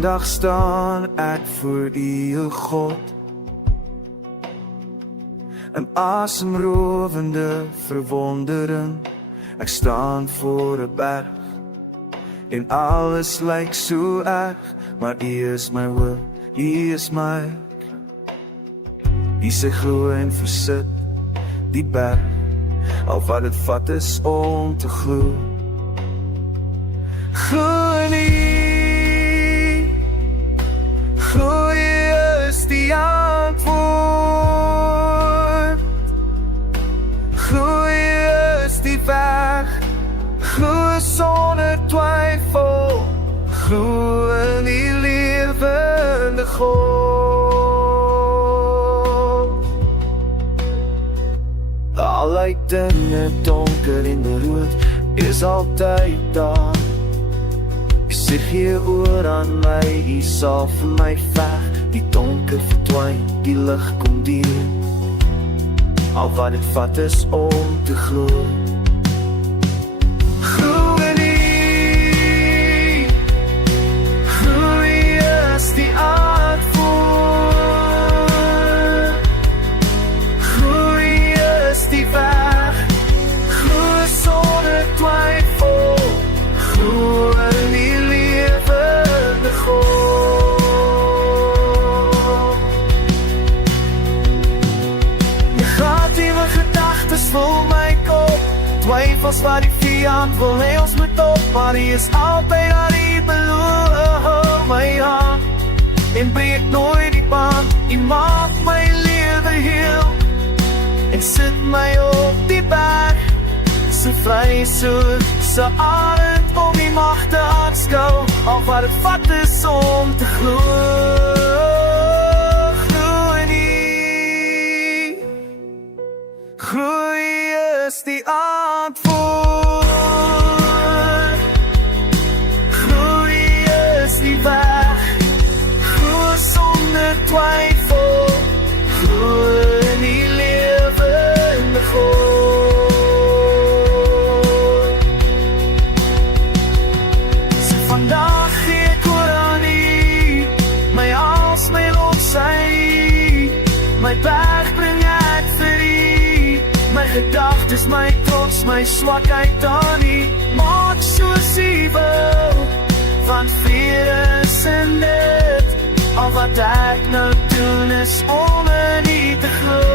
Vandag staan ek voor U God, in asemrowende verwondering. Ek staan voor 'n berg en alles lyk so erg, maar U is my hoop, U is my. U sê glo en versit die berg, al wat dit vat is om te glo. Glo in U, glo U is die antwoord. Glo U is die weg, glo sonder twyfel, glo in die lewende God. Al lyk dinge donker en rood, is altyd daar. U sê gee oor aan my, U sal vir my veg. Die donker verdwyn, die lig kom deur, al wat dit vat is om te glo. Glo in U, glo U is die antwoord. Glo U is die weg, glo sonder twyfel, glo in die lewende God. Negatiewe gedagtes vul my kop, twyfels wat die vyand wil hê ons moet op, maar U is altyd aan U beloof my hand, en breek nooit die band. U maak my lewe heel, en sit my op die berg, so vry soos 'n arend om die mag te aanskou, al wat dit vat is om te glo. Glo in U, glo U is die antwoord. Glo U is die weg, glo sonder twyfel, glo in die lewende God. So vandag gee ek oor aan U, my als, my lot sy, my berg bring ek vir U, my gedagtes, my trots, my swakheid aan U, maak soos U wil, want vrede is in dit, al wat ek nou doen is om in U te glo.